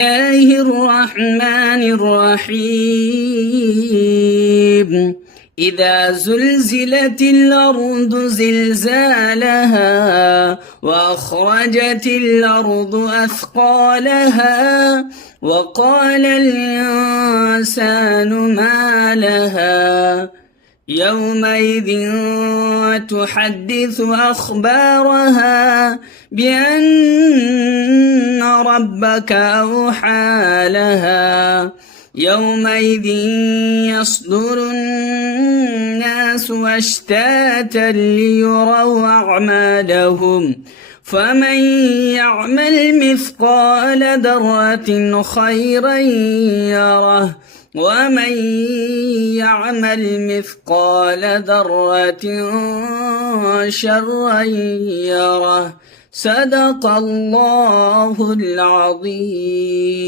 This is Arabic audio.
الله الرحمن الرحيم إذا زلزلت الأرض زلزالها وأخرجت الأرض أثقالها وقال الإنسان ما لها يومئذ تحدث أخبارها بأن ربك أوحى لها يومئذ يصدر الناس أشتاتا ليروا أعمالهم فمن يعمل مثقال ذرة خيرا يره ومن يعمل مثقال ذرة شرا يره. صدق الله العظيم.